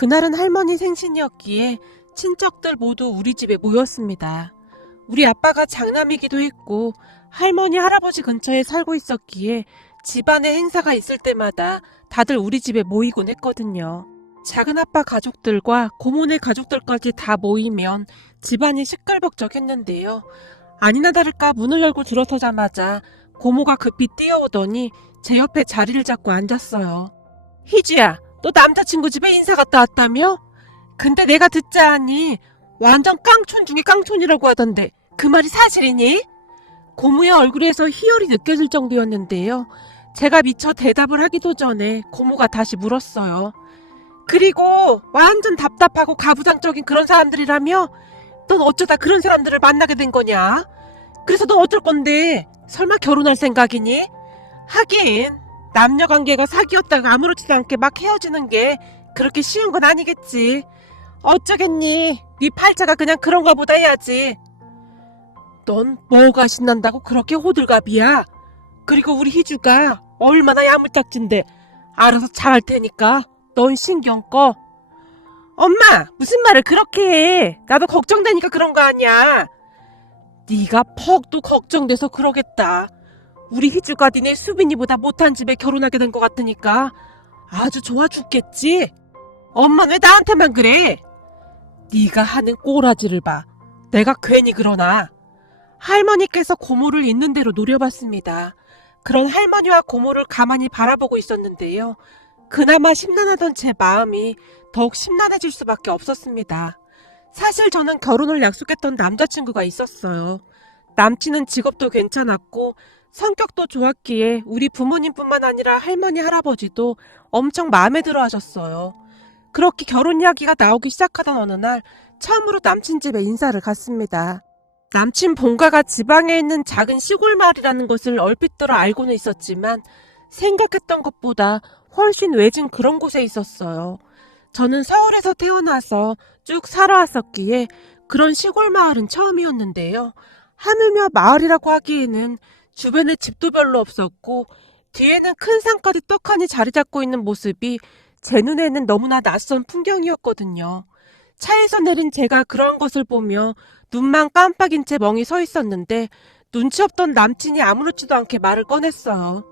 그날은 할머니 생신이었기에 친척들 모두 우리 집에 모였습니다. 우리 아빠가 장남이기도 했고 할머니 할아버지 근처에 살고 있었기에 집안에 행사가 있을 때마다 다들 우리 집에 모이곤 했거든요. 작은아빠 가족들과 고모네 가족들까지 다 모이면 집안이 시끌벅적했는데요. 아니나 다를까 문을 열고 들어서자마자 고모가 급히 뛰어오더니 제 옆에 자리를 잡고 앉았어요. 희주야, 너 남자친구 집에 인사 갔다 왔다며? 근데 내가 듣자 하니 완전 깡촌 중에 깡촌이라고 하던데 그 말이 사실이니? 고모의 얼굴에서 희열이 느껴질 정도였는데요. 제가 미처 대답을 하기도 전에 고모가 다시 물었어요. 그리고 완전 답답하고 가부장적인 그런 사람들이라며? 넌 어쩌다 그런 사람들을 만나게 된 거냐? 그래서 너 어쩔 건데? 설마 결혼할 생각이니? 하긴 남녀관계가 사귀었다가 아무렇지도 않게 막 헤어지는 게 그렇게 쉬운 건 아니겠지. 어쩌겠니? 네 팔자가 그냥 그런가 보다 해야지. 넌 뭐가 신난다고 그렇게 호들갑이야? 그리고 우리 희주가 얼마나 야물딱진데 알아서 잘할 테니까 넌 신경 꺼. 엄마, 무슨 말을 그렇게 해? 나도 걱정되니까 그런 거 아니야. 네가 퍽도 걱정돼서 그러겠다. 우리 희주가 니네 수빈이보다 못한 집에 결혼하게 된 것 같으니까 아주 좋아 죽겠지? 엄마는 왜 나한테만 그래? 네가 하는 꼬라지를 봐. 내가 괜히 그러나. 할머니께서 고모를 있는 대로 노려봤습니다. 그런 할머니와 고모를 가만히 바라보고 있었는데요. 그나마 심란하던 제 마음이 더욱 심란해질 수밖에 없었습니다. 사실 저는 결혼을 약속했던 남자친구가 있었어요. 남친은 직업도 괜찮았고 성격도 좋았기에 우리 부모님뿐만 아니라 할머니 할아버지도 엄청 마음에 들어 하셨어요. 그렇게 결혼 이야기가 나오기 시작하던 어느 날 처음으로 남친 집에 인사를 갔습니다. 남친 본가가 지방에 있는 작은 시골 마을이라는 것을 얼핏들어 알고는 있었지만 생각했던 것보다 훨씬 외진 그런 곳에 있었어요. 저는 서울에서 태어나서 쭉 살아왔었기에 그런 시골 마을은 처음이었는데요. 하물며 마을이라고 하기에는 주변에 집도 별로 없었고 뒤에는 큰 산까지 떡하니 자리 잡고 있는 모습이 제 눈에는 너무나 낯선 풍경이었거든요. 차에서 내린 제가 그런 것을 보며 눈만 깜빡인 채 멍이 서 있었는데 눈치 없던 남친이 아무렇지도 않게 말을 꺼냈어요.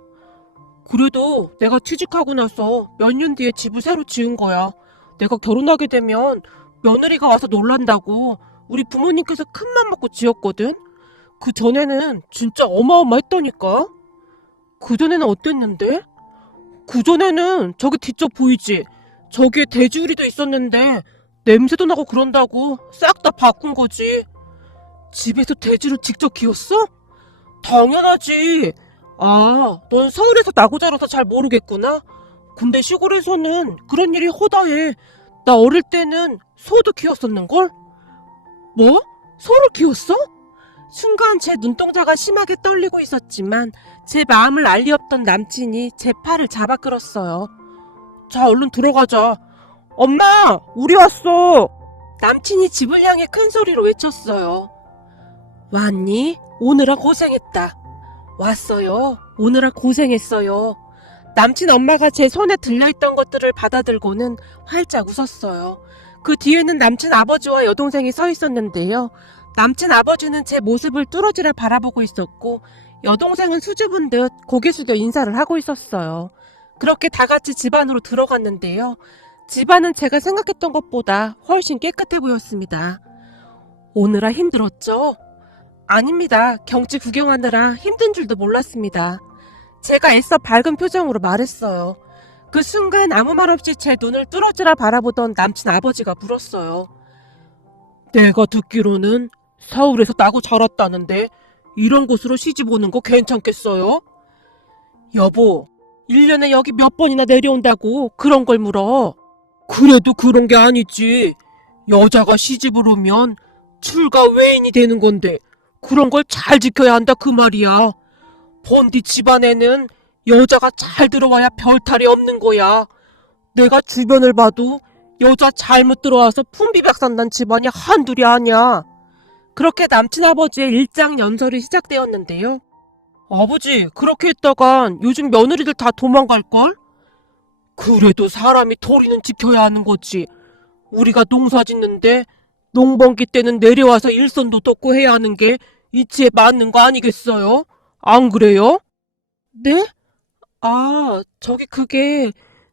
그래도 내가 취직하고 나서 몇 년 뒤에 집을 새로 지은 거야. 내가 결혼하게 되면 며느리가 와서 놀란다고 우리 부모님께서 큰맘 먹고 지었거든. 그 전에는 진짜 어마어마했다니까. 그 전에는 어땠는데? 그 전에는 저기 뒤쪽 보이지? 저기에 돼지우리도 있었는데 냄새도 나고 그런다고 싹 다 바꾼 거지. 집에서 돼지를 직접 키웠어? 당연하지. 아, 넌 서울에서 나고 자라서 잘 모르겠구나. 근데 시골에서는 그런 일이 허다해. 나 어릴 때는 소도 키웠었는걸? 뭐? 소를 키웠어? 순간 제 눈동자가 심하게 떨리고 있었지만 제 마음을 알 리 없던 남친이 제 팔을 잡아 끌었어요. 자, 얼른 들어가자. 엄마, 우리 왔어. 남친이 집을 향해 큰 소리로 외쳤어요. 왔니? 오느라 고생했다. 왔어요. 오느라 고생했어요. 남친 엄마가 제 손에 들려있던 것들을 받아들고는 활짝 웃었어요. 그 뒤에는 남친 아버지와 여동생이 서 있었는데요. 남친 아버지는 제 모습을 뚫어지를 바라보고 있었고 여동생은 수줍은 듯 고개 숙여 인사를 하고 있었어요. 그렇게 다 같이 집 안으로 들어갔는데요. 집안은 제가 생각했던 것보다 훨씬 깨끗해 보였습니다. 오느라 힘들었죠? 아닙니다. 경치 구경하느라 힘든 줄도 몰랐습니다. 제가 애써 밝은 표정으로 말했어요. 그 순간 아무 말 없이 제 눈을 뚫어지라 바라보던 남친 아버지가 물었어요. 내가 듣기로는 서울에서 나고 자랐다는데 이런 곳으로 시집 오는 거 괜찮겠어요? 여보, 1년에 여기 몇 번이나 내려온다고 그런 걸 물어. 그래도 그런 게 아니지. 여자가 시집을 오면 출가 외인이 되는 건데 그런 걸 잘 지켜야 한다 그 말이야. 본디 집안에는 여자가 잘 들어와야 별탈이 없는 거야. 내가 주변을 봐도 여자 잘못 들어와서 풍비박산난 집안이 한둘이 아니야. 그렇게 남친 아버지의 일장연설이 시작되었는데요. 아버지, 그렇게 했다간 요즘 며느리들 다 도망갈걸? 그래도 사람이 도리는 지켜야 하는 거지. 우리가 농사 짓는데 농번기 때는 내려와서 일손도 돕고 해야 하는 게 이치에 맞는 거 아니겠어요? 안 그래요? 네? 그게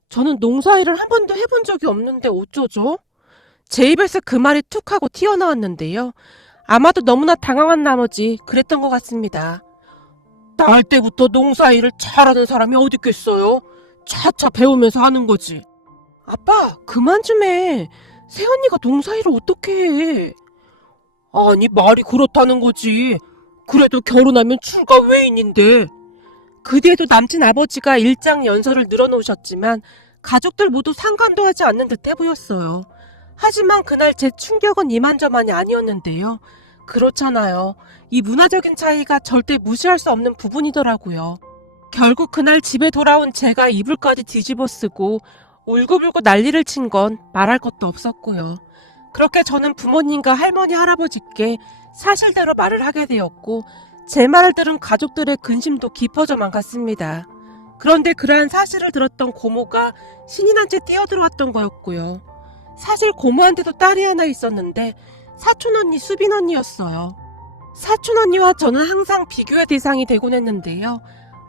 저는 농사일을 한 번도 해본 적이 없는데 어쩌죠? 제 입에서 그 말이 툭 하고 튀어나왔는데요. 아마도 너무나 당황한 나머지 그랬던 것 같습니다. 날 때부터 농사일을 잘하는 사람이 어디 있겠어요? 차차 배우면서 하는 거지. 아빠, 그만 좀 해. 새언니가 농사일을 어떻게 해? 아니, 말이 그렇다는 거지. 그래도 결혼하면 출가 외인인데. 그 뒤에도 남친 아버지가 일장 연설을 늘어놓으셨지만 가족들 모두 상관도 하지 않는 듯해 보였어요. 하지만 그날 제 충격은 이만저만이 아니었는데요. 그렇잖아요. 이 문화적인 차이가 절대 무시할 수 없는 부분이더라고요. 결국 그날 집에 돌아온 제가 이불까지 뒤집어 쓰고 울고불고 난리를 친 건 말할 것도 없었고요. 그렇게 저는 부모님과 할머니, 할아버지께 사실대로 말을 하게 되었고 제 말을 들은 가족들의 근심도 깊어져만 갔습니다. 그런데 그러한 사실을 들었던 고모가 신이 난 채 뛰어들어왔던 거였고요. 사실 고모한테도 딸이 하나 있었는데 사촌언니 수빈언니였어요. 사촌언니와 저는 항상 비교의 대상이 되곤 했는데요.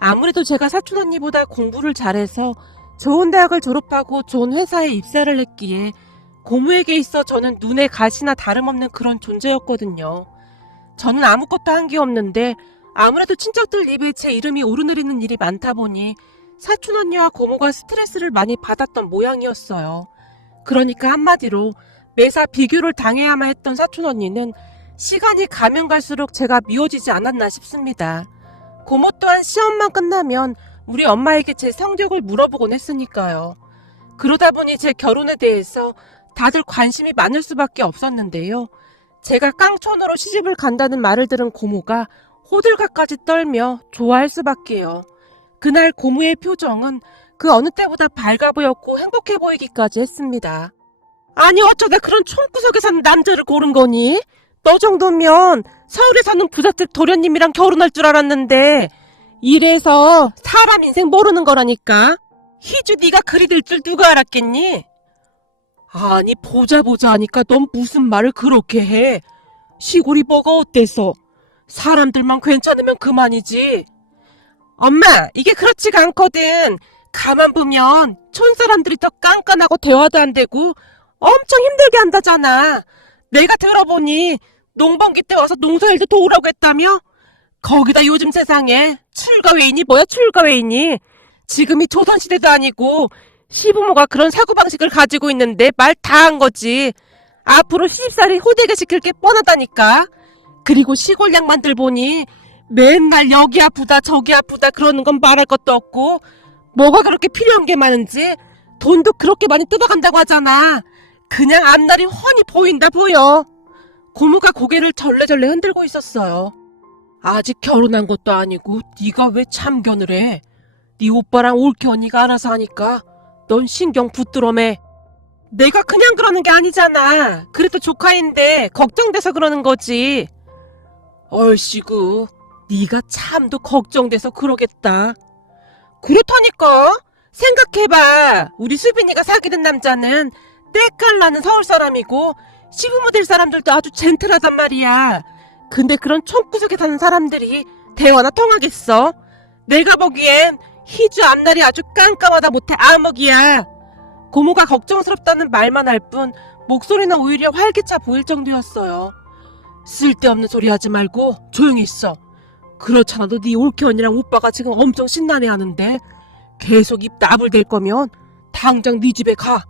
아무래도 제가 사촌언니보다 공부를 잘해서 좋은 대학을 졸업하고 좋은 회사에 입사를 했기에 고모에게 있어 저는 눈에 가시나 다름없는 그런 존재였거든요. 저는 아무것도 한 게 없는데 아무래도 친척들 입에 제 이름이 오르내리는 일이 많다 보니 사촌언니와 고모가 스트레스를 많이 받았던 모양이었어요. 그러니까 한마디로 매사 비교를 당해야만 했던 사촌언니는 시간이 가면 갈수록 제가 미워지지 않았나 싶습니다. 고모 또한 시험만 끝나면 우리 엄마에게 제 성적을 물어보곤 했으니까요. 그러다 보니 제 결혼에 대해서 다들 관심이 많을 수밖에 없었는데요. 제가 깡촌으로 시집을 간다는 말을 들은 고모가 호들갑까지 떨며 좋아할 수밖에요. 그날 고모의 표정은 그 어느 때보다 밝아 보였고 행복해 보이기까지 했습니다. 아니 어쩌다 그런 촌구석에 사는 남자를 고른 거니? 너 정도면 서울에 사는 부잣집 도련님이랑 결혼할 줄 알았는데 이래서 사람 인생 모르는 거라니까. 희주 네가 그리 될 줄 누가 알았겠니? 아니 보자 하니까 넌 무슨 말을 그렇게 해. 시골이 뭐가 어때서. 사람들만 괜찮으면 그만이지. 엄마 이게 그렇지가 않거든. 가만 보면 촌 사람들이 더 깐깐하고 대화도 안 되고 엄청 힘들게 한다잖아. 내가 들어보니 농번기 때 와서 농사일도 도우라고 했다며? 거기다 요즘 세상에 출가외인이 뭐야 출가외인이. 지금이 조선시대도 아니고 시부모가 그런 사고방식을 가지고 있는데 말 다 한 거지. 앞으로 시집살이 호되게 시킬 게 뻔하다니까. 그리고 시골 양반들 보니 맨날 여기 아프다 저기 아프다 그러는 건 말할 것도 없고 뭐가 그렇게 필요한 게 많은지 돈도 그렇게 많이 뜯어간다고 하잖아. 그냥 앞날이 훤히 보인다 보여. 고모가 고개를 절레절레 흔들고 있었어요. 아직 결혼한 것도 아니고 네가 왜 참견을 해. 네 오빠랑 올케 언니가 알아서 하니까 넌 신경 붙들어매. 내가 그냥 그러는 게 아니잖아. 그래도 조카인데 걱정돼서 그러는 거지. 얼씨구 네가 참도 걱정돼서 그러겠다. 그렇다니까. 생각해봐. 우리 수빈이가 사귀는 남자는 때깔 나는 서울 사람이고 시부모 될 사람들도 아주 젠틀하단 말이야. 근데 그런 촌구석에 사는 사람들이 대화나 통하겠어? 내가 보기엔 희주 앞날이 아주 깜깜하다 못해 암흑이야. 고모가 걱정스럽다는 말만 할 뿐 목소리는 오히려 활기차 보일 정도였어요. 쓸데없는 소리 하지 말고 조용히 있어. 그렇잖아도 네 올케 언니랑 오빠가 지금 엄청 신나네 하는데 계속 입 나불댈 거면 당장 네 집에 가.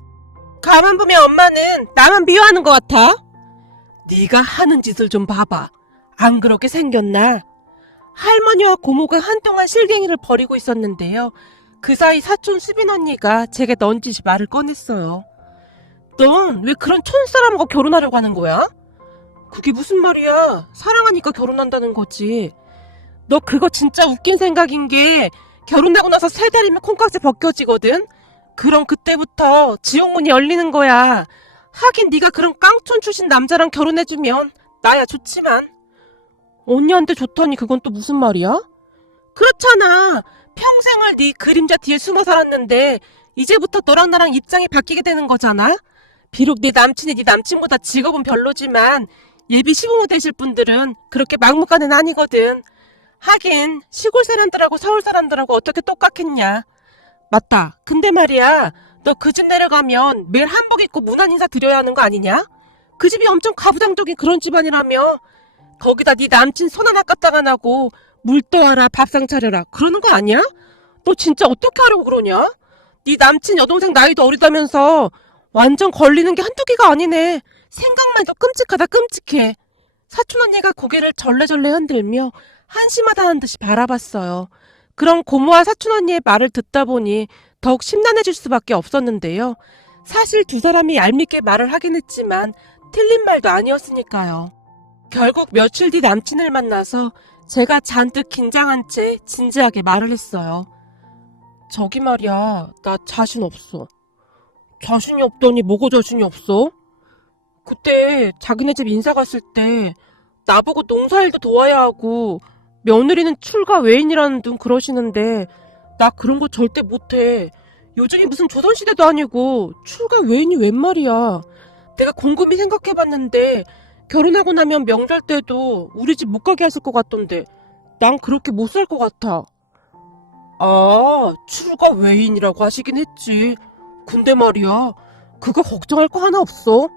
가만 보면 엄마는 나만 미워하는 것 같아. 네가 하는 짓을 좀 봐봐. 안 그렇게 생겼나? 할머니와 고모가 한동안 실갱이를 벌이고 있었는데요. 그 사이 사촌 수빈 언니가 제게 넌지시 말을 꺼냈어요. 넌 왜 그런 촌사람하고 결혼하려고 하는 거야? 그게 무슨 말이야. 사랑하니까 결혼한다는 거지. 너 그거 진짜 웃긴 생각인 게 결혼하고 나서 3달이면 콩깍지 벗겨지거든? 그럼 그때부터 지옥문이 열리는 거야. 하긴 네가 그런 깡촌 출신 남자랑 결혼해주면 나야 좋지만. 언니한테 좋다니 그건 또 무슨 말이야? 그렇잖아. 평생을 네 그림자 뒤에 숨어 살았는데 이제부터 너랑 나랑 입장이 바뀌게 되는 거잖아. 비록 네 남친이 네 남친보다 직업은 별로지만 예비 시부모 되실 분들은 그렇게 막무가내는 아니거든. 하긴 시골 사람들하고 서울 사람들하고 어떻게 똑같겠냐. 맞다. 근데 말이야, 너 그 집 내려가면 매일 한복 입고 문안 인사 드려야 하는 거 아니냐? 그 집이 엄청 가부장적인 그런 집안이라며. 거기다 네 남친 손 하나 까딱 안 하고 물 떠와라 밥상 차려라 그러는 거 아니야? 너 진짜 어떻게 하려고 그러냐? 네 남친 여동생 나이도 어리다면서 완전 걸리는 게 한두 개가 아니네. 생각만 해도 끔찍하다 끔찍해. 사촌 언니가 고개를 절레절레 흔들며 한심하다는 듯이 바라봤어요. 그런 고모와 사촌 언니의 말을 듣다 보니 더욱 심란해질 수밖에 없었는데요. 사실 두 사람이 얄밉게 말을 하긴 했지만 틀린 말도 아니었으니까요. 결국 며칠 뒤 남친을 만나서 제가 잔뜩 긴장한 채 진지하게 말을 했어요. 저기 말이야, 나 자신 없어. 자신이 없더니 뭐가 자신이 없어? 그때 자기네 집 인사 갔을 때 나보고 농사일도 도와야 하고 며느리는 출가 외인이라는 둥 그러시는데 나 그런 거 절대 못해. 요즘이 무슨 조선시대도 아니고 출가 외인이 웬 말이야. 내가 곰곰이 생각해봤는데 결혼하고 나면 명절 때도 우리 집 못 가게 하실 것 같던데 난 그렇게 못 살 것 같아. 아, 출가 외인이라고 하시긴 했지. 근데 말이야, 그거 걱정할 거 하나 없어?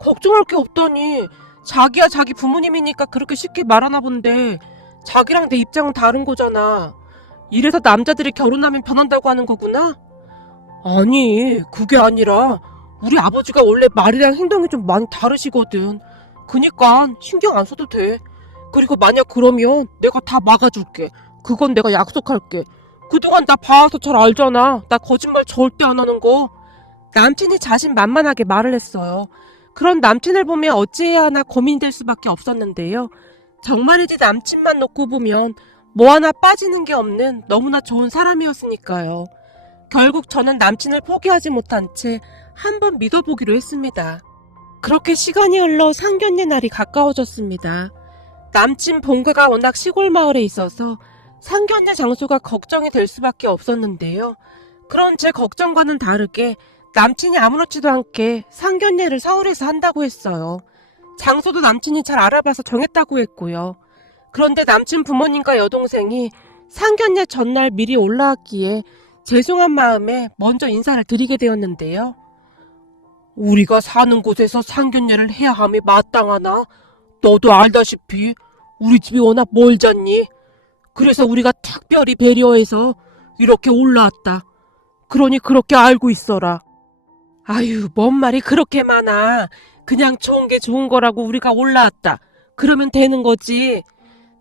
걱정할 게 없다니. 자기야 자기 부모님이니까 그렇게 쉽게 말하나 본데 자기랑 내 입장은 다른 거잖아. 이래서 남자들이 결혼하면 변한다고 하는 거구나? 아니, 그게 아니라 우리 아버지가 원래 말이랑 행동이 좀 많이 다르시거든. 그니까 신경 안 써도 돼. 그리고 만약 그러면 내가 다 막아줄게. 그건 내가 약속할게. 그동안 나 봐서 잘 알잖아. 나 거짓말 절대 안 하는 거. 남친이 자신만만하게 말을 했어요. 그런 남친을 보면 어찌해야 하나 고민될 수밖에 없었는데요. 정말이지 남친만 놓고 보면 뭐 하나 빠지는 게 없는 너무나 좋은 사람이었으니까요. 결국 저는 남친을 포기하지 못한 채 한번 믿어보기로 했습니다. 그렇게 시간이 흘러 상견례 날이 가까워졌습니다. 남친 본가가 워낙 시골 마을에 있어서 상견례 장소가 걱정이 될 수밖에 없었는데요. 그런 제 걱정과는 다르게 남친이 아무렇지도 않게 상견례를 서울에서 한다고 했어요. 장소도 남친이 잘 알아봐서 정했다고 했고요. 그런데 남친 부모님과 여동생이 상견례 전날 미리 올라왔기에 죄송한 마음에 먼저 인사를 드리게 되었는데요. 우리가 사는 곳에서 상견례를 해야 함이 마땅하나? 너도 알다시피 우리 집이 워낙 멀잖니? 그래서 우리가 특별히 배려해서 이렇게 올라왔다. 그러니 그렇게 알고 있어라. 아유, 뭔 말이 그렇게 많아. 그냥 좋은 게 좋은 거라고 우리가 올라왔다. 그러면 되는 거지.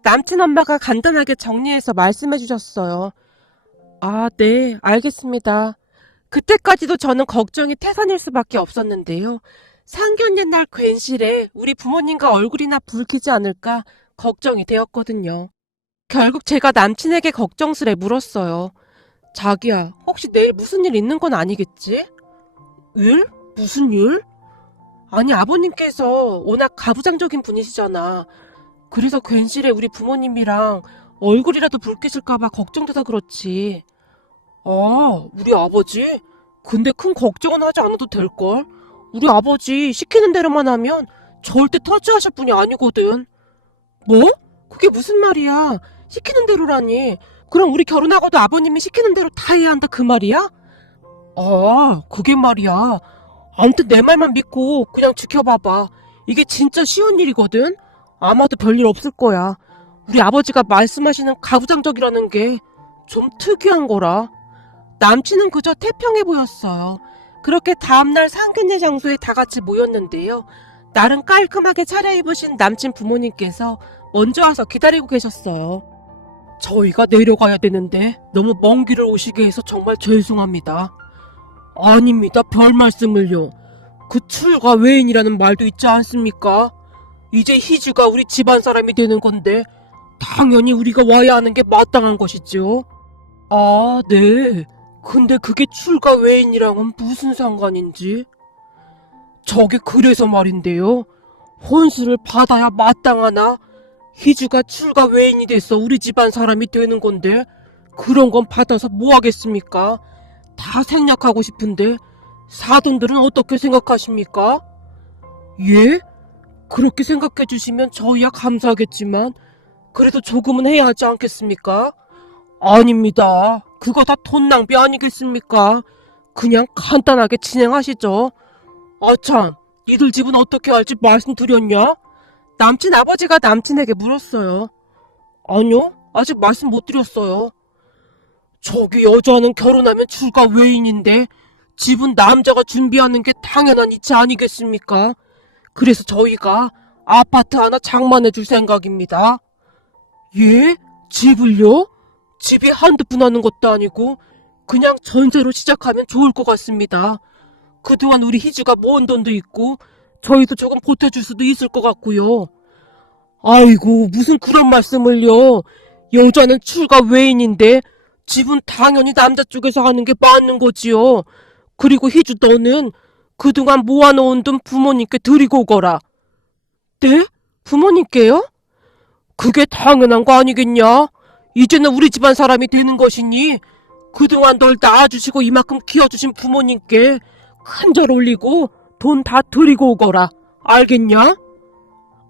남친 엄마가 간단하게 정리해서 말씀해 주셨어요. 아, 네, 알겠습니다. 그때까지도 저는 걱정이 태산일 수밖에 없었는데요. 상견례 날 괜시레 우리 부모님과 얼굴이나 붉히지 않을까 걱정이 되었거든요. 결국 제가 남친에게 걱정스레 물었어요. 자기야, 혹시 내일 무슨 일 있는 건 아니겠지? 일? 무슨 일? 아니, 아버님께서 워낙 가부장적인 분이시잖아. 그래서 괜시레 우리 부모님이랑 얼굴이라도 붉히실까봐 걱정돼서 그렇지. 아, 우리 아버지? 근데 큰 걱정은 하지 않아도 될걸? 우리 아버지 시키는 대로만 하면 절대 터치하실 분이 아니거든. 뭐? 그게 무슨 말이야? 시키는 대로라니. 그럼 우리 결혼하고도 아버님이 시키는 대로 다 해야 한다 그 말이야? 아, 그게 말이야. 아무튼 내 말만 믿고 그냥 지켜봐봐. 이게 진짜 쉬운 일이거든? 아마도 별일 없을 거야. 우리 아버지가 말씀하시는 가부장적이라는 게 좀 특이한 거라. 남친은 그저 태평해 보였어요. 그렇게 다음날 상견례 장소에 다 같이 모였는데요. 날은 깔끔하게 차려입으신 남친 부모님께서 먼저 와서 기다리고 계셨어요. 저희가 내려가야 되는데 너무 먼 길을 오시게 해서 정말 죄송합니다. 아닙니다. 별 말씀을요. 그 출가 외인이라는 말도 있지 않습니까? 이제 희주가 우리 집안 사람이 되는 건데 당연히 우리가 와야 하는 게 마땅한 것이죠. 아, 네. 근데 그게 출가 외인이랑은 무슨 상관인지? 저게 그래서 말인데요. 혼수를 받아야 마땅하나? 희주가 출가 외인이 돼서 우리 집안 사람이 되는 건데 그런 건 받아서 뭐 하겠습니까? 다 생략하고 싶은데 사돈들은 어떻게 생각하십니까? 예? 그렇게 생각해 주시면 저희야 감사하겠지만 그래도 조금은 해야 하지 않겠습니까? 아닙니다. 그거 다 돈 낭비 아니겠습니까? 그냥 간단하게 진행하시죠. 아참, 니들 집은 어떻게 할지 말씀드렸냐? 남친 아버지가 남친에게 물었어요. 아니요, 아직 말씀 못 드렸어요. 저기 여자는 결혼하면 출가 외인인데 집은 남자가 준비하는 게 당연한 이치 아니겠습니까? 그래서 저희가 아파트 하나 장만해 줄 생각입니다. 예? 집을요? 집이 한두 푼 하는 것도 아니고 그냥 전세로 시작하면 좋을 것 같습니다. 그동안 우리 희주가 모은 돈도 있고 저희도 조금 보태줄 수도 있을 것 같고요. 아이고, 무슨 그런 말씀을요. 여자는 출가 외인인데 집은 당연히 남자 쪽에서 하는 게 맞는 거지요. 그리고 희주 너는 그동안 모아놓은 돈 부모님께 드리고 오거라. 네? 부모님께요? 그게 당연한 거 아니겠냐? 이제는 우리 집안 사람이 되는 것이니 그동안 널 낳아주시고 이만큼 키워주신 부모님께 큰 절 올리고 돈 다 드리고 오거라. 알겠냐?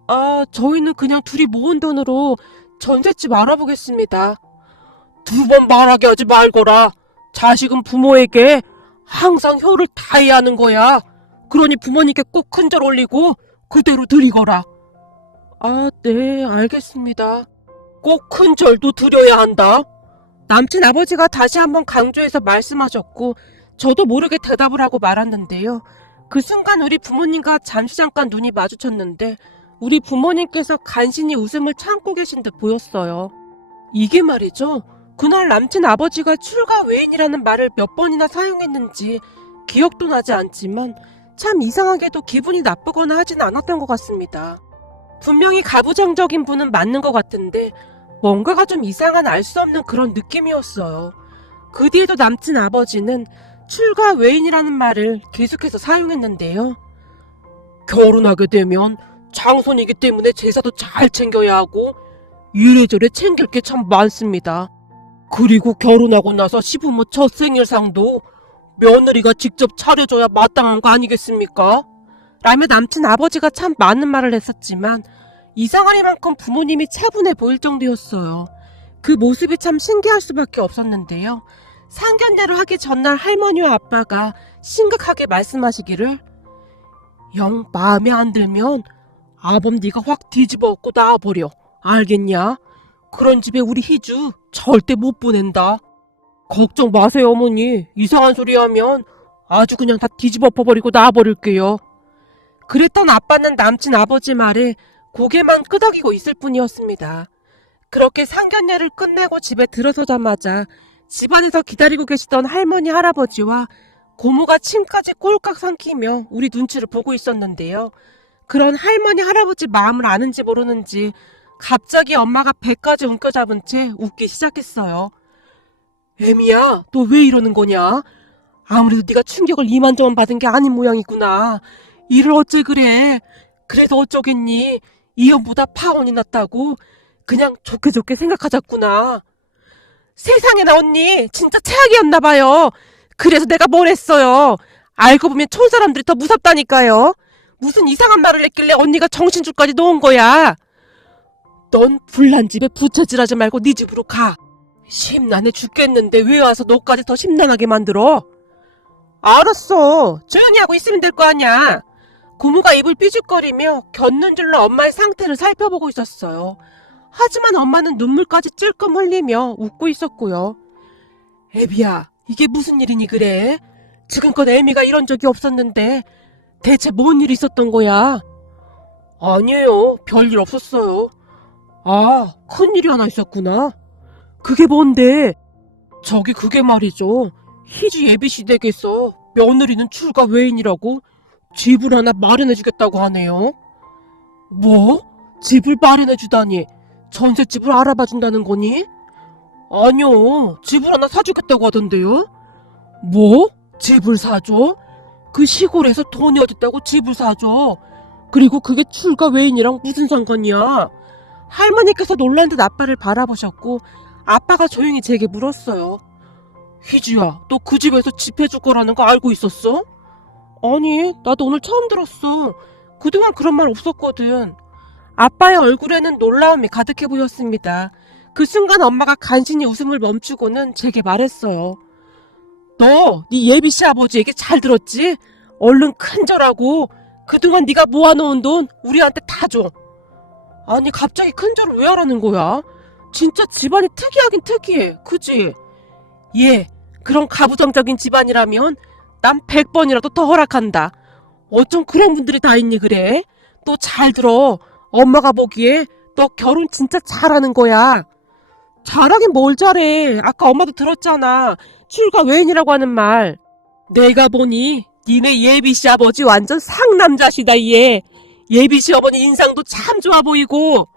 아, 저희는 그냥 둘이 모은 돈으로 전셋집 알아보겠습니다. 두 번 말하게 하지 말거라. 자식은 부모에게 항상 효를 다해야 하는 거야. 그러니 부모님께 꼭 큰 절 올리고 그대로 드리거라. 아, 네, 알겠습니다. 꼭 큰 절도 드려야 한다. 남친 아버지가 다시 한번 강조해서 말씀하셨고 저도 모르게 대답을 하고 말았는데요. 그 순간 우리 부모님과 잠깐 눈이 마주쳤는데 우리 부모님께서 간신히 웃음을 참고 계신 듯 보였어요. 이게 말이죠. 그날 남친 아버지가 출가 외인이라는 말을 몇 번이나 사용했는지 기억도 나지 않지만 참 이상하게도 기분이 나쁘거나 하진 않았던 것 같습니다. 분명히 가부장적인 분은 맞는 것 같은데 뭔가가 좀 이상한 알 수 없는 그런 느낌이었어요. 그 뒤에도 남친 아버지는 출가 외인이라는 말을 계속해서 사용했는데요. 결혼하게 되면 장손이기 때문에 제사도 잘 챙겨야 하고 이래저래 챙길 게 참 많습니다. 그리고 결혼하고 나서 시부모 첫 생일상도 며느리가 직접 차려줘야 마땅한 거 아니겠습니까? 라며 남친 아버지가 참 많은 말을 했었지만 이상하리만큼 부모님이 차분해 보일 정도였어요. 그 모습이 참 신기할 수밖에 없었는데요. 상견례를 하기 전날 할머니와 아빠가 심각하게 말씀하시기를 영 마음에 안 들면 아범 네가 확 뒤집어 엎고 나와버려. 알겠냐? 그런 집에 우리 희주 절대 못 보낸다. 걱정 마세요 어머니. 이상한 소리 하면 아주 그냥 다 뒤집어 엎어버리고 나와버릴게요. 그랬던 아빠는 남친 아버지 말에 고개만 끄덕이고 있을 뿐이었습니다. 그렇게 상견례를 끝내고 집에 들어서자마자 집안에서 기다리고 계시던 할머니 할아버지와 고모가 침까지 꼴깍 삼키며 우리 눈치를 보고 있었는데요. 그런 할머니 할아버지 마음을 아는지 모르는지 갑자기 엄마가 배까지 움켜잡은 채 웃기 시작했어요. 애미야, 너 왜 이러는 거냐? 아무래도 네가 충격을 이만저만 받은 게 아닌 모양이구나. 일을 어째 그래? 그래서 어쩌겠니? 이혼보다 파혼이 낫다고? 그냥 좋게 생각하자꾸나. 세상에나 언니, 진짜 최악이었나 봐요. 그래서 내가 뭘 했어요. 알고 보면 촌사람들이 더 무섭다니까요. 무슨 이상한 말을 했길래 언니가 정신줄까지 놓은 거야. 넌 불난 집에 부채질하지 말고 네 집으로 가. 심란해 죽겠는데 왜 와서 너까지 더 심란하게 만들어? 알았어. 조용히 하고 있으면 될 거 아니야. 고모가 입을 삐죽거리며 곁눈질로 엄마의 상태를 살펴보고 있었어요. 하지만 엄마는 눈물까지 찔끔 흘리며 웃고 있었고요. 애비야, 이게 무슨 일이니 그래? 지금껏 애미가 이런 적이 없었는데 대체 뭔 일이 있었던 거야? 아니에요. 별일 없었어요. 아, 큰일이 하나 있었구나. 그게 뭔데? 저기 그게 말이죠. 희주 예비시댁에서 며느리는 출가 외인이라고 집을 하나 마련해주겠다고 하네요. 뭐? 집을 마련해주다니 전셋집을 알아봐준다는 거니? 아니요, 집을 하나 사주겠다고 하던데요. 뭐? 집을 사줘? 그 시골에서 돈이 어딨다고 집을 사줘? 그리고 그게 출가 외인이랑 무슨 상관이야? 할머니께서 놀란 듯 아빠를 바라보셨고 아빠가 조용히 제게 물었어요. 희주야, 너 그 집에서 집 해줄 거라는 거 알고 있었어? 아니, 나도 오늘 처음 들었어. 그동안 그런 말 없었거든. 아빠의 얼굴에는 놀라움이 가득해 보였습니다. 그 순간 엄마가 간신히 웃음을 멈추고는 제게 말했어요. 너, 네 예비 시아버지 얘기 잘 들었지? 얼른 큰절하고 그동안 네가 모아놓은 돈 우리한테 다 줘. 아니, 갑자기 큰절을 왜 하라는 거야? 진짜 집안이 특이하긴 특이해. 그지? 예, 그런 가부장적인 집안이라면 난 100번이라도 더 허락한다. 어쩜 그런 분들이 다 있니 그래? 또 잘 들어. 엄마가 보기에 너 결혼 진짜 잘하는 거야. 잘하긴 뭘 잘해. 아까 엄마도 들었잖아. 출가 외인이라고 하는 말. 내가 보니 니네 예비 시아버지 완전 상남자시다 얘. 예비 시어머니 인상도 참 좋아 보이고.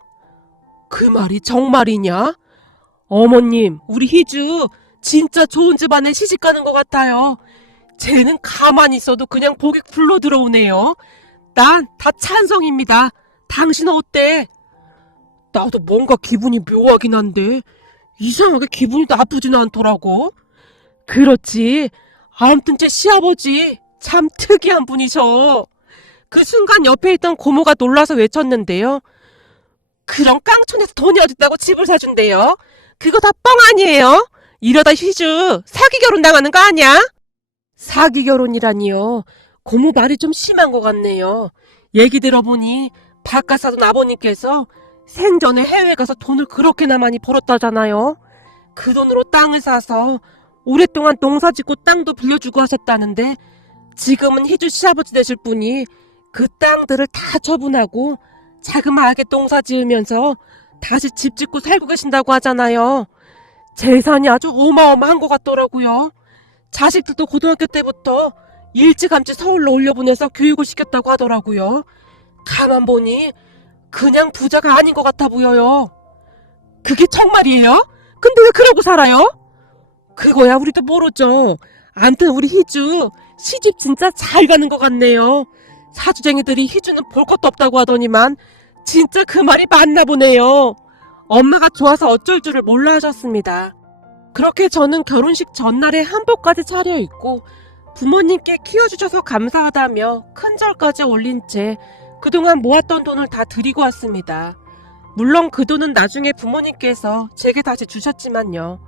그 말이 정말이냐? 어머님, 우리 희주 진짜 좋은 집안에 시집가는 것 같아요. 쟤는 가만히 있어도 그냥 복이 굴러 들어오네요. 난 다 찬성입니다. 당신은 어때? 나도 뭔가 기분이 묘하긴 한데 이상하게 기분이 나쁘진 않더라고. 그렇지. 아무튼 제 시아버지 참 특이한 분이셔. 그 순간 옆에 있던 고모가 놀라서 외쳤는데요. 그런 깡촌에서 돈이 어딨다고 집을 사준대요. 그거 다 뻥 아니에요? 이러다 희주 사기 결혼 당하는 거 아니야? 사기 결혼이라니요. 고모 말이 좀 심한 것 같네요. 얘기 들어보니 바깥 사돈 아버님께서 생전에 해외 가서 돈을 그렇게나 많이 벌었다잖아요. 그 돈으로 땅을 사서 오랫동안 농사 짓고 땅도 빌려주고 하셨다는데 지금은 희주 시아버지 되실 분이 그 땅들을 다 처분하고 자그마하게 농사 지으면서 다시 집 짓고 살고 계신다고 하잖아요. 재산이 아주 어마어마한 것 같더라고요. 자식들도 고등학교 때부터 일찌감치 서울로 올려보내서 교육을 시켰다고 하더라고요. 가만 보니 그냥 부자가 아닌 것 같아 보여요. 그게 정말이에요? 근데 왜 그러고 살아요? 그거야 우리도 모르죠. 암튼 우리 희주 시집 진짜 잘 가는 것 같네요. 사주쟁이들이 희주는 볼 것도 없다고 하더니만 진짜 그 말이 맞나 보네요. 엄마가 좋아서 어쩔 줄을 몰라 하셨습니다. 그렇게 저는 결혼식 전날에 한복까지 차려입고 부모님께 키워주셔서 감사하다며 큰절까지 올린 채 그동안 모았던 돈을 다 드리고 왔습니다. 물론 그 돈은 나중에 부모님께서 제게 다시 주셨지만요.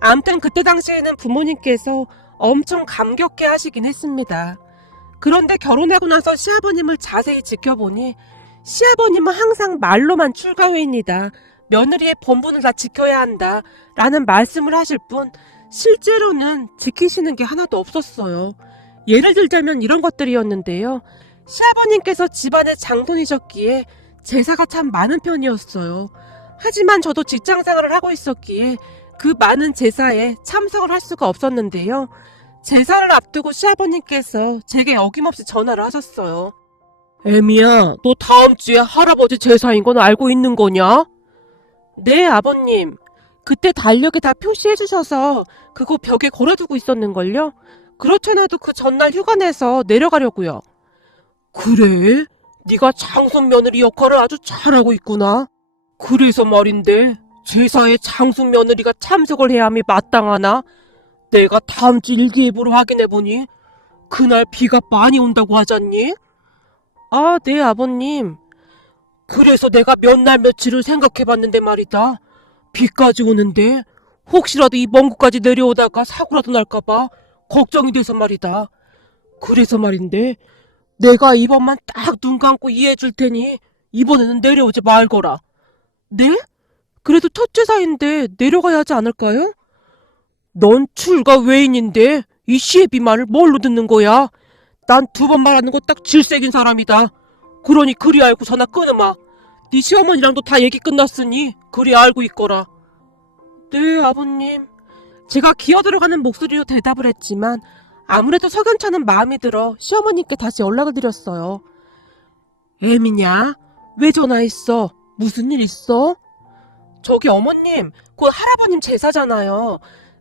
암튼 그때 당시에는 부모님께서 엄청 감격해 하시긴 했습니다. 그런데 결혼하고 나서 시아버님을 자세히 지켜보니 시아버님은 항상 말로만 출가회입니다. 며느리의 본분을 다 지켜야 한다 라는 말씀을 하실 뿐 실제로는 지키시는 게 하나도 없었어요. 예를 들자면 이런 것들이었는데요. 시아버님께서 집안의 장손이셨기에 제사가 참 많은 편이었어요. 하지만 저도 직장생활을 하고 있었기에 그 많은 제사에 참석을 할 수가 없었는데요. 제사를 앞두고 시아버님께서 제게 어김없이 전화를 하셨어요. 애미야, 너 다음 주에 할아버지 제사인 건 알고 있는 거냐? 네, 아버님. 그때 달력에 다 표시해 주셔서 그거 벽에 걸어두고 있었는걸요? 그렇잖아도 그 전날 휴가 내서 내려가려고요. 그래? 네가 장손 며느리 역할을 아주 잘하고 있구나. 그래서 말인데 제사에 장손 며느리가 참석을 해야 함이 마땅하나? 내가 다음 주 일기예보를 확인해보니 그날 비가 많이 온다고 하잖니? 아, 네, 아버님. 그래서 내가 몇 날 며칠을 생각해봤는데 말이다. 비까지 오는데 혹시라도 이 먼 곳까지 내려오다가 사고라도 날까봐 걱정이 돼서 말이다. 그래서 말인데 내가 이번만 딱 눈 감고 이해해줄 테니 이번에는 내려오지 말거라. 네? 그래도 첫 제사인데 내려가야 하지 않을까요? 넌 출가 외인인데 이 시애비 말을 뭘로 듣는 거야? 난 두 번 말하는 거 딱 질색인 사람이다. 그러니 그리 알고 전화 끊으마. 네 시어머니랑도 다 얘기 끝났으니 그리 알고 있거라. 네, 아버님. 제가 기어들어가는 목소리로 대답을 했지만 아무래도 석연찮은 마음이 들어 시어머님께 다시 연락을 드렸어요. 애미냐? 왜 전화했어? 무슨 일 있어? 저기 어머님, 곧 할아버님 제사잖아요.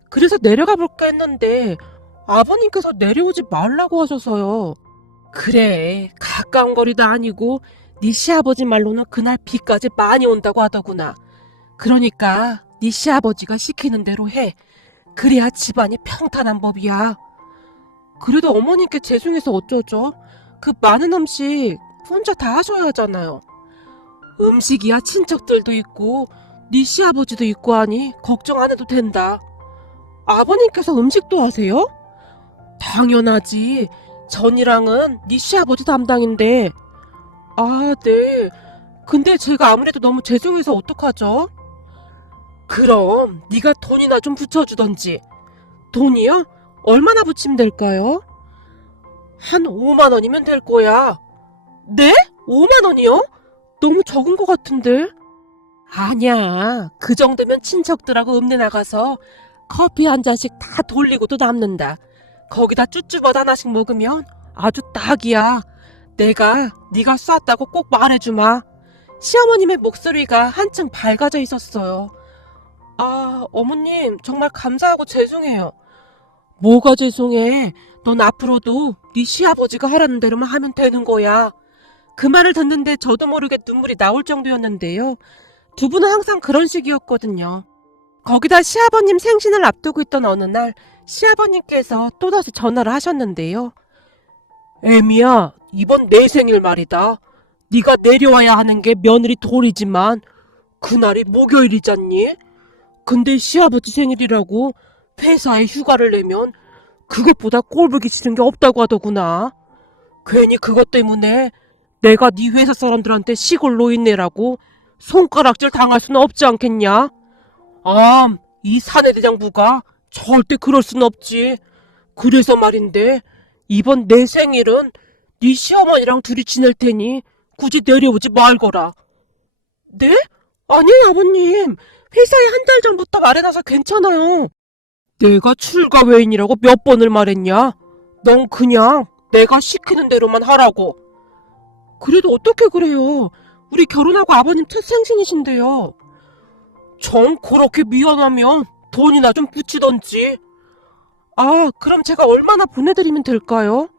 그래서 내려가 볼까 했는데 아버님께서 내려오지 말라고 하셔서요. 그래, 가까운 거리도 아니고 네 시아버지 말로는 그날 비까지 많이 온다고 하더구나. 그러니까 네 시아버지가 시키는 대로 해. 그래야 집안이 평탄한 법이야. 그래도 어머님께 죄송해서 어쩌죠? 그 많은 음식 혼자 다 하셔야 하잖아요. 음식이야 친척들도 있고 네 시아버지도 있고 하니 걱정 안 해도 된다. 아버님께서 음식도 하세요? 당연하지. 전이랑은 네 시아버지 담당인데. 아, 네. 근데 제가 아무래도 너무 죄송해서 어떡하죠? 그럼 네가 돈이나 좀 붙여주던지. 돈이요? 얼마나 붙이면 될까요? 한 5만 원이면 될 거야. 네? 5만 원이요? 너무 적은 것 같은데? 아니야. 그 정도면 친척들하고 읍내 나가서 커피 한 잔씩 다 돌리고도 남는다. 거기다 쭈쭈버드 하나씩 먹으면 아주 딱이야. 네가 쐈다고 꼭 말해주마. 시어머님의 목소리가 한층 밝아져 있었어요. 아, 어머님 정말 감사하고 죄송해요. 뭐가 죄송해. 넌 앞으로도 네 시아버지가 하라는 대로만 하면 되는 거야. 그 말을 듣는데 저도 모르게 눈물이 나올 정도였는데요. 두 분은 항상 그런 식이었거든요. 거기다 시아버님 생신을 앞두고 있던 어느 날 시아버님께서 또다시 전화를 하셨는데요. 애미야, 이번 내 생일 말이다. 네가 내려와야 하는 게 며느리 돌이지만 그날이 목요일이잖니? 근데 시아버지 생일이라고 회사에 휴가를 내면 그것보다 꼴보기 싫은 게 없다고 하더구나. 괜히 그것 때문에 내가 네 회사 사람들한테 시골 노인네라고 손가락질 당할 수는 없지 않겠냐? 이 사내대장부가 절대 그럴 순 없지. 그래서 말인데 이번 내 생일은 네 시어머니랑 둘이 지낼 테니 굳이 내려오지 말거라. 네? 아니에요, 아버님. 회사에 한 달 전부터 말해놔서 괜찮아요. 내가 출가 외인이라고 몇 번을 말했냐? 넌 그냥 내가 시키는 대로만 하라고. 그래도 어떻게 그래요? 우리 결혼하고 아버님 첫 생신이신데요. 정 그렇게 미안하면 돈이나 좀 붙이던지. 아, 그럼 제가 얼마나 보내드리면 될까요?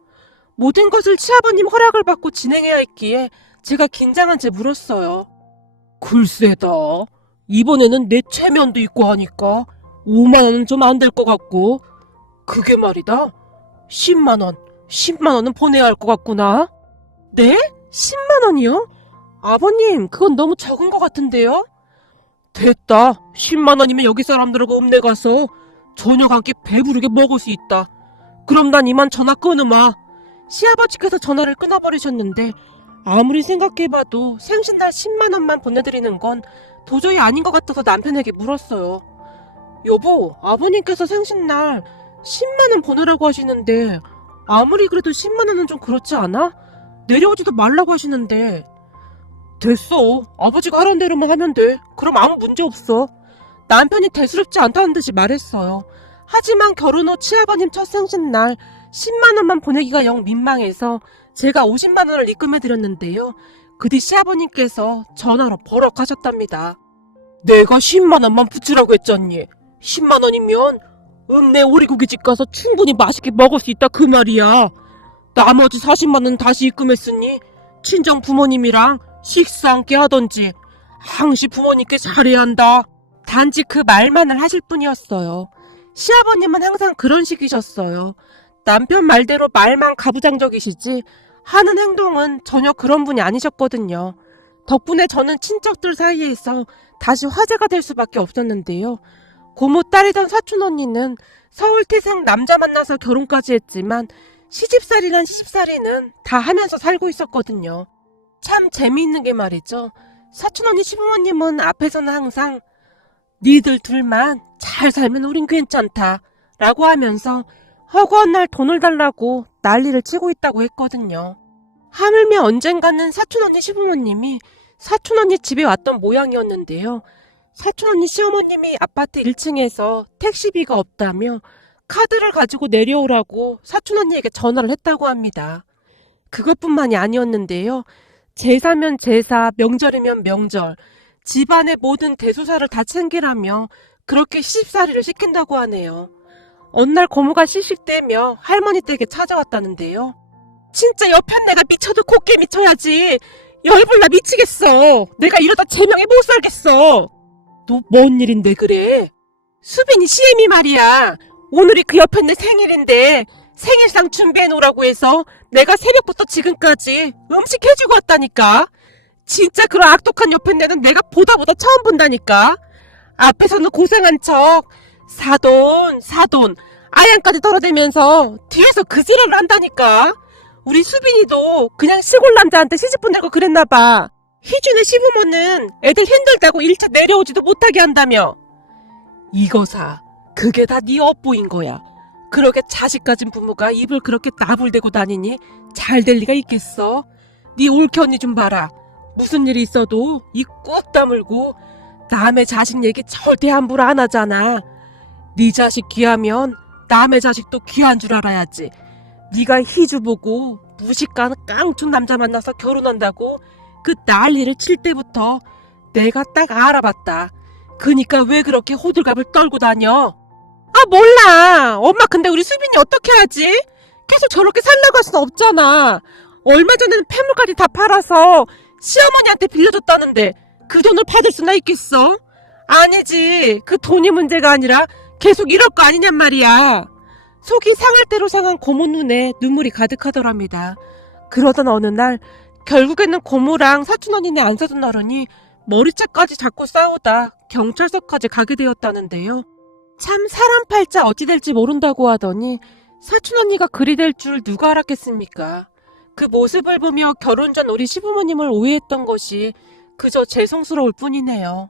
모든 것을 시아버님 허락을 받고 진행해야 했기에 제가 긴장한 채 물었어요. 글쎄다. 이번에는 내 체면도 있고 하니까 5만 원은 좀 안 될 것 같고. 그게 말이다. 10만 원. 10만 원은 보내야 할 것 같구나. 네? 10만 원이요? 아버님, 그건 너무 적은 것 같은데요? 됐다. 10만 원이면 여기 사람들하고 읍내 가서 저녁 한 끼 배부르게 먹을 수 있다. 그럼 난 이만 전화 끊으마. 시아버지께서 전화를 끊어버리셨는데 아무리 생각해봐도 생신날 10만 원만 보내드리는 건 도저히 아닌 것 같아서 남편에게 물었어요. 여보, 아버님께서 생신날 10만 원 보내라고 하시는데 아무리 그래도 10만 원은 좀 그렇지 않아? 내려오지도 말라고 하시는데. 됐어. 아버지가 하라는 대로만 하면 돼. 그럼 아무 문제 없어. 남편이 대수롭지 않다는 듯이 말했어요. 하지만 결혼 후 시아버님 첫 생신날 10만 원만 보내기가 영 민망해서 제가 50만 원을 입금해드렸는데요. 그 뒤 시아버님께서 전화로 버럭하셨답니다. 내가 10만 원만 붙이라고 했잖니. 10만 원이면 읍내 오리고기집 가서 충분히 맛있게 먹을 수 있다 그 말이야. 나머지 40만 원은 다시 입금했으니 친정 부모님이랑 식사 함께 하던지 항시 부모님께 잘해야 한다. 단지 그 말만을 하실 뿐이었어요. 시아버님은 항상 그런 식이셨어요. 남편 말대로 말만 가부장적이시지 하는 행동은 전혀 그런 분이 아니셨거든요. 덕분에 저는 친척들 사이에서 다시 화제가 될 수밖에 없었는데요. 고모 딸이던 사촌 언니는 서울 태생 남자 만나서 결혼까지 했지만 시집살이란 시집살이는 다 하면서 살고 있었거든요. 참 재미있는 게 말이죠. 사촌 언니 시부모님은 앞에서는 항상 니들 둘만 잘 살면 우린 괜찮다 라고 하면서 허구한 날 돈을 달라고 난리를 치고 있다고 했거든요. 하물며 언젠가는 사촌 언니 시부모님이 사촌 언니 집에 왔던 모양이었는데요. 사촌 언니 시어머님이 아파트 1층에서 택시비가 없다며 카드를 가지고 내려오라고 사촌 언니에게 전화를 했다고 합니다. 그것뿐만이 아니었는데요. 제사면 제사, 명절이면 명절, 집안의 모든 대소사를 다 챙기라며 그렇게 시집살이를 시킨다고 하네요. 어느 날 고모가 씩씩대며 할머니 댁에 찾아왔다는데요. 진짜 옆편 내가 미쳐도 곱게 미쳐야지. 열불나 미치겠어. 내가 이러다 제명에 못 살겠어. 너 뭔 일인데 그래? 수빈이 시애미 말이야. 오늘이 그 옆편 내 생일인데 생일상 준비해 놓으라고 해서 내가 새벽부터 지금까지 음식 해주고 왔다니까. 진짜 그런 악독한 옆에 내는 내가 보다 처음 본다니까. 앞에서는 고생한 척 사돈 아양까지 덜어대면서 뒤에서 그 지랄을 한다니까. 우리 수빈이도 그냥 시골 남자한테 시집 보내고 그랬나봐. 희준의 시부모는 애들 힘들다고 일차 내려오지도 못하게 한다며. 이거사, 그게 다 네 업보인 거야. 그렇게 자식 가진 부모가 입을 그렇게 나불대고 다니니 잘 될 리가 있겠어? 네 올케 언니 좀 봐라. 무슨 일이 있어도 입 꾹 다물고 남의 자식 얘기 절대 함부로 안 하잖아. 네 자식 귀하면 남의 자식도 귀한 줄 알아야지. 네가 희주 보고 무식한 깡충 남자 만나서 결혼한다고 그 난리를 칠 때부터 내가 딱 알아봤다. 그니까 왜 그렇게 호들갑을 떨고 다녀? 아, 몰라. 엄마, 근데 우리 수빈이 어떻게 하지? 계속 저렇게 살라고 할 순 없잖아. 얼마 전에는 폐물까지 다 팔아서 시어머니한테 빌려줬다는데 그 돈을 받을 수나 있겠어? 아니지. 그 돈이 문제가 아니라 계속 이럴 거 아니냔 말이야. 속이 상할 대로 상한 고모 눈에 눈물이 가득하더랍니다. 그러던 어느 날 결국에는 고모랑 사촌 언니네 안 사돈 나르니 머리채까지 잡고 싸우다 경찰서까지 가게 되었다는데요. 참 사람 팔자 어찌 될지 모른다고 하더니 사촌 언니가 그리 될 줄 누가 알았겠습니까? 그 모습을 보며 결혼 전 우리 시부모님을 오해했던 것이 그저 죄송스러울 뿐이네요.